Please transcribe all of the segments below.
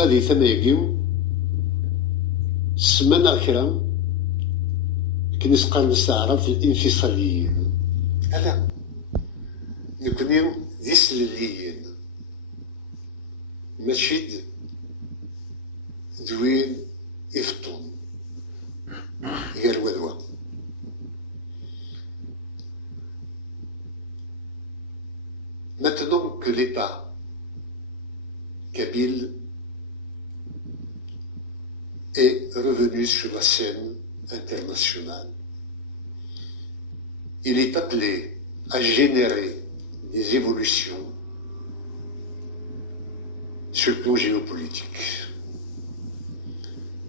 غادي ثما يقيم سمانا كرام كنيس قال نستعرف الانفصاليين ألا نكوني ذي سلليين ماشي دوين يفطون غير ودوا Maintenant que l'État kabyle est revenu sur la scène internationale, il est appelé à générer des évolutions sur le plan géopolitique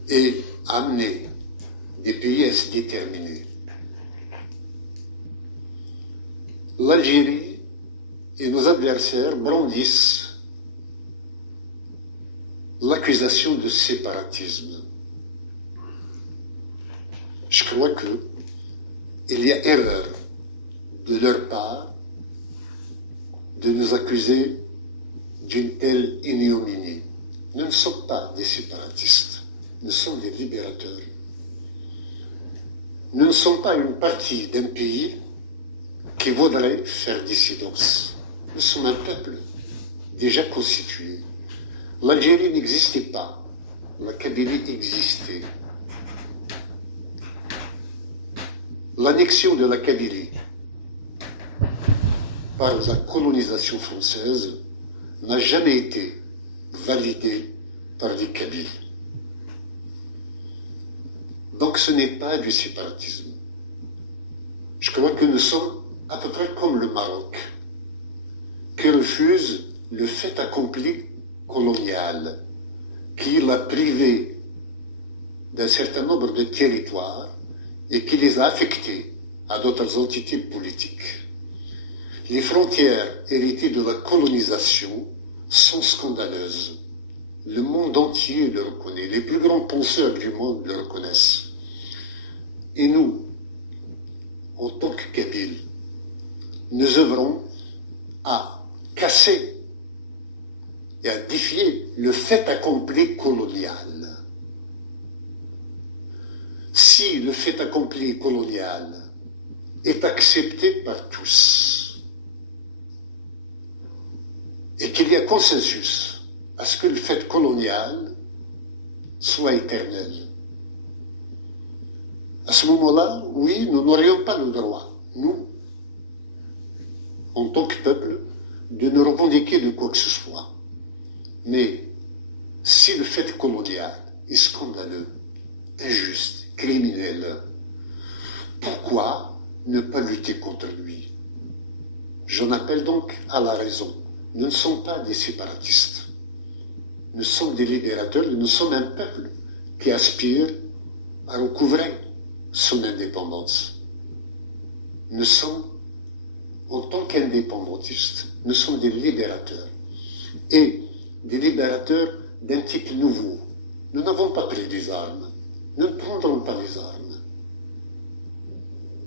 et amener des pays à se déterminer. L'Algérie et nos adversaires brandissent l'accusation de séparatisme. Je crois qu'il y a erreur de leur part de nous accuser d'une telle ignominie. Nous ne sommes pas des séparatistes, nous sommes des libérateurs. Nous ne sommes pas une partie d'un pays qui voudrait faire dissidence. Nous sommes un peuple déjà constitué. L'Algérie n'existait pas, la Kabylie existait. L'annexion de la Kabylie par la colonisation française n'a jamais été validée par les Kabyles. Donc ce n'est pas du séparatisme. Je crois que nous sommes à peu près comme le Maroc, qui refuse le fait accompli colonial, qui l'a privé d'un certain nombre de territoires et qui les a affectés à d'autres entités politiques. Les frontières héritées de la colonisation sont scandaleuses. Le monde entier le reconnaît, les plus grands penseurs du monde le reconnaissent. Et nous, en tant que Kabyles, nous œuvrons à casser et à défier le fait accompli colonial. Si le fait accompli colonial est accepté par tous et qu'il y a consensus à ce que le fait colonial soit éternel, à ce moment-là, oui, nous n'aurions pas le droit, nous, en tant que peuple, de ne revendiquer de quoi que ce soit. Mais si le fait colonial est scandaleux, injuste, criminel, pourquoi ne pas lutter contre lui? J'en appelle donc à la raison. Nous ne sommes pas des séparatistes. Nous sommes des libérateurs, nous sommes un peuple qui aspire à recouvrer son indépendance. Nous sommes, en tant qu'indépendantistes, nous sommes des libérateurs. Et des libérateurs d'un type nouveau. Nous n'avons pas pris des armes. Nous ne prendrons pas les armes.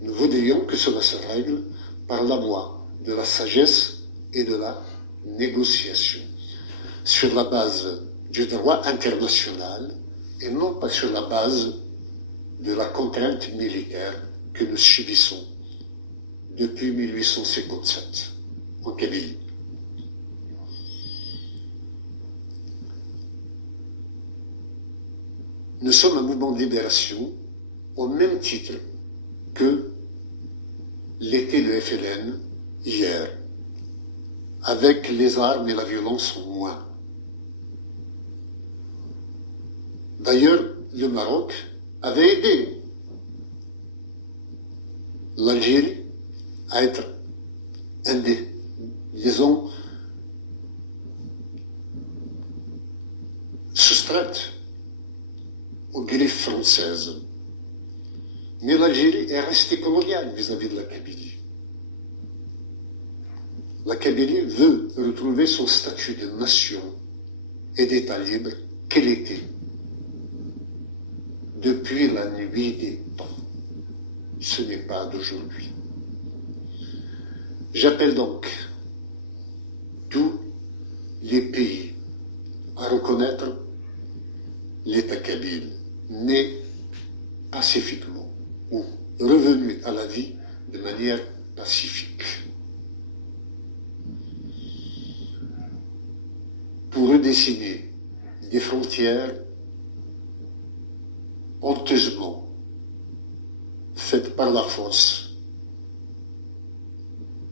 Nous voudrions que cela se règle par la voie de la sagesse et de la négociation, sur la base du droit international et non pas sur la base de la contrainte militaire que nous subissons depuis 1857 en Kabylie. Nous sommes un mouvement de libération au même titre que l'était le FLN hier, avec les armes et la violence en moins. D'ailleurs, le Maroc avait aidé l'Algérie à être disons, soustraite aux griffes françaises. Mais l'Algérie est restée coloniale vis-à-vis de la Kabylie. La Kabylie veut retrouver son statut de nation et d'État libre qu'elle était depuis la nuit des temps. Ce n'est pas d'aujourd'hui. J'appelle donc tous les pays à reconnaître pacifiquement ou revenus à la vie de manière pacifique. Pour redessiner des frontières honteusement faites par la force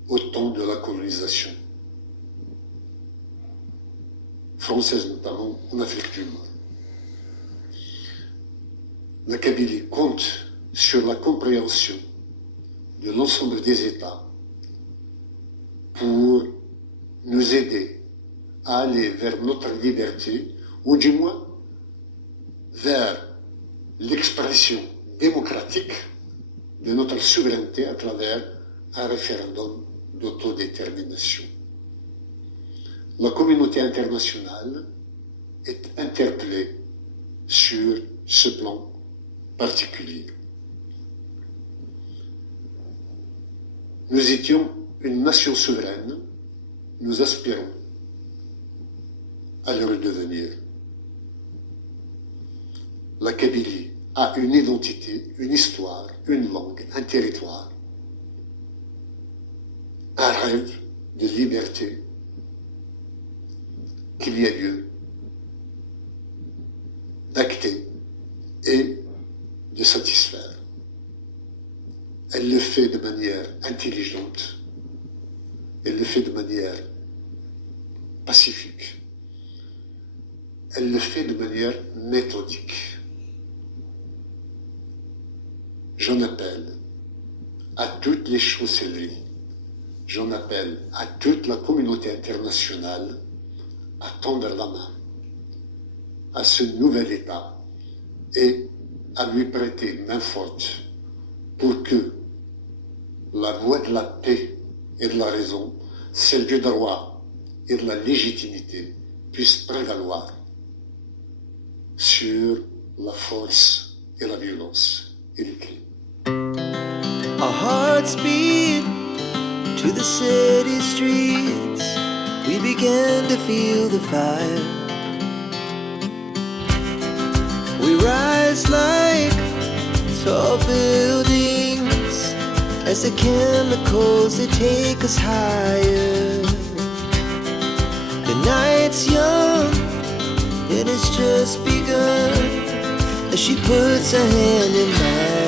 au temps de la colonisation, française notamment en Afrique du Nord. La Kabylie compte sur la compréhension de l'ensemble des États pour nous aider à aller vers notre liberté, ou du moins vers l'expression démocratique de notre souveraineté à travers un référendum d'autodétermination. La communauté internationale est interpellée sur ce plan particulier. Nous étions une nation souveraine, nous aspirons à le redevenir. La Kabylie a une identité, une histoire, une langue, un territoire, un rêve de liberté qu'il y a lieu d'acter et de satisfaire. Elle le fait de manière intelligente, elle le fait de manière pacifique, elle le fait de manière méthodique. J'en appelle à toutes les chancelleries, j'en appelle à toute la communauté internationale à tendre la main à ce nouvel État et à lui prêter main forte pour que la voie de la paix et de la raison, celle du droit et de la légitimité puisse prévaloir sur la force et la violence et les crimes. Our hearts beat to the city streets. We began to feel the fire. We rise like tall buildings as the chemicals they take us higher. The night's young, it has just begun as she puts her hand in mine.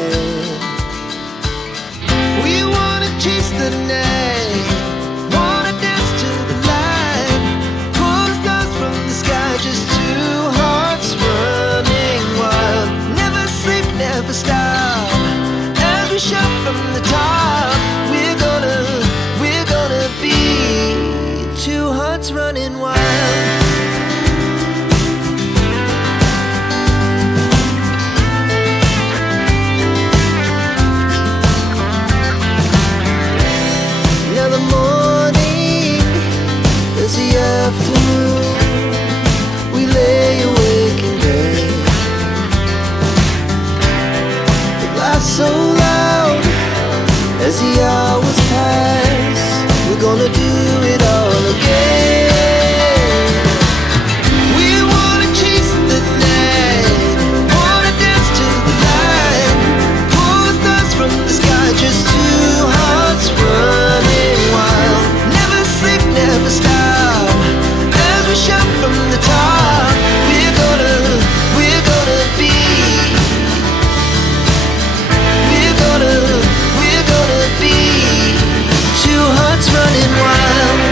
We wanna chase the night, wanna dance to the light, pull the stars from the sky, just two hearts running wild. Never sleep, never stop, as we shout from the top. We're gonna be two hearts running wild. Afternoon, we lay awake in bed. The laughs so loud as the hours pass. We're gonna do it all again. We wanna chase the night, wanna dance to the light, pull the stars from the sky, just two hearts running wild. Never sleep, never stop. Shout from the top, we're gonna be, we're gonna be two hearts running wild.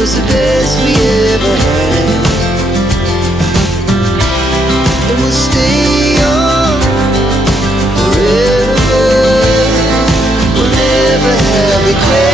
Was the best we ever had, and we'll stay young forever. We'll never have regret.